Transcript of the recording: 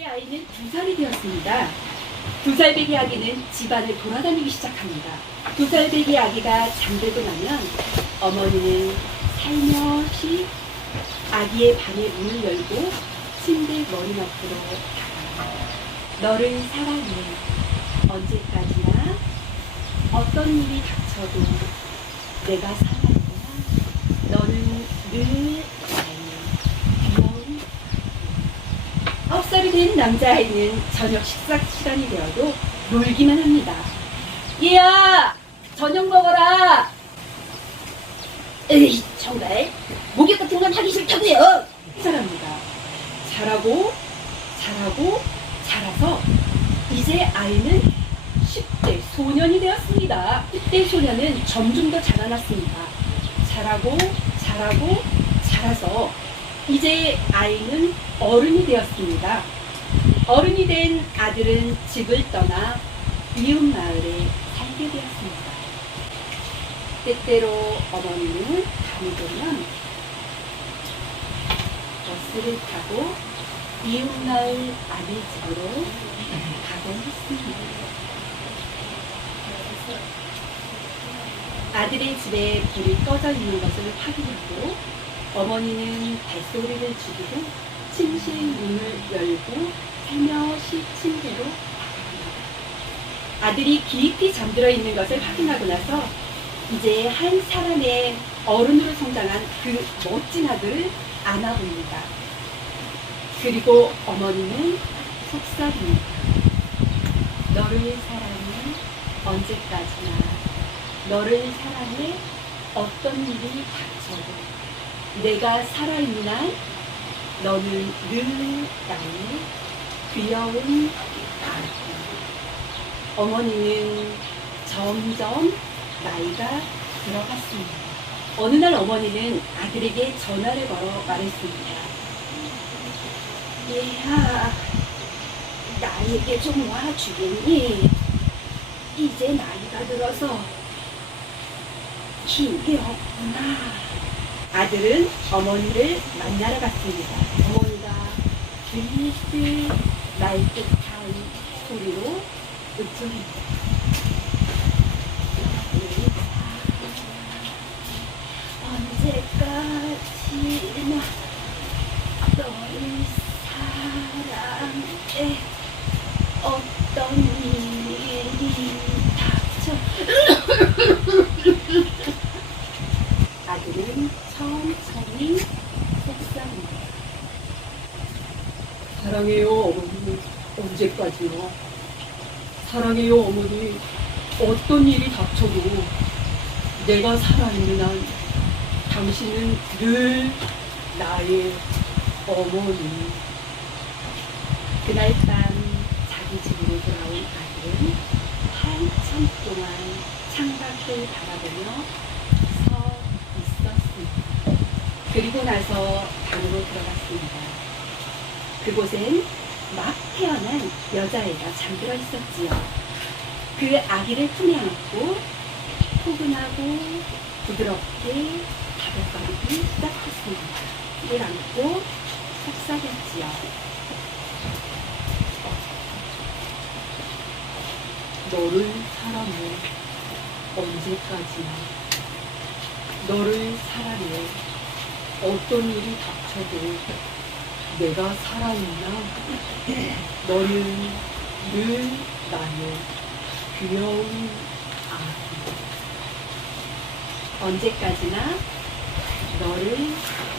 이제 아이는 두 살이 되었습니다. 두 살 배기 아기는 집안을 돌아다니기 시작합니다. 두 살 배기 아기가 잠들고 나면 어머니는 살며시 아기의 방의 문을 열고 침대 머리 옆으로 다가갑니다. 너를 사랑해. 언제까지나 어떤 일이 닥쳐도 내가 살아있구나. 너는 늘 아홉 살이 된 남자아이는 저녁 식사 시간이 되어도 놀기만 합니다. 얘야! 저녁 먹어라! 에이, 정말. 목욕 같은 건 하기 싫다고요! 잘합니다. 잘하고, 잘하고, 잘해서 이제 아이는 10대 소년이 되었습니다. 10대 소년은 점점 더 자라났습니다. 잘하고, 잘하고, 잘해서 이제 아이는 어른이 되었습니다. 어른이 된 아들은 집을 떠나 이웃 마을에 살게 되었습니다. 때때로 어머니는 밤이 되면 버스를 타고 이웃 마을 아들 집으로 가곤 했습니다. 아들의 집에 불이 꺼져 있는 것을 확인하고 어머니는 뱃소리를 죽이고 침실 문을 열고 살며시 침대로 나갑니다. 아들이 깊이 잠들어 있는 것을 확인하고 나서 이제 한 사람의 어른으로 성장한 그 멋진 아들을 안아봅니다. 그리고 어머니는 속삭입니다. 너를 사랑해 언제까지나 너를 사랑해 어떤 일이 닥쳐도 내가 살아있는 한 너는 늘 나의 귀여운 아기. 어머니는 점점 나이가 들어갔습니다. 어느 날 어머니는 아들에게 전화를 걸어 말했습니다. 얘야, 나에게 좀 와주겠니? 이제 나이가 들어서 힘이 없구나. 아들은 어머니를 만나러 갔습니다. 어머니가 들리듯 말듯한 소리로 으뜸입니다. 언제까지나 너를 사랑해 어떤 일이 닥쳐 아들은 천천히 속삭입니다. 사랑해요 어머니 언제까지요? 사랑해요 어머니 어떤 일이 닥쳐도 내가 살아있는 한 당신은 늘 나의 어머니 그날 밤 자기 집으로 돌아온 아들은 한참 동안 창밖을 바라보며 서 있었습니다. 그리고 나서 방으로 들어갔습니다. 그곳엔 막 태어난 여자애가 잠들어 있었지요. 그 아기를 품에 안고 포근하고 부드럽게 가볍게 시작했습니다. 이를 안고 속삭였지요. 너를 사랑해 언제까지나 너를 사랑해 어떤 일이 닥쳐도 내가 살아있나 너는 늘 나의 귀여운 아기 언제까지나 너를.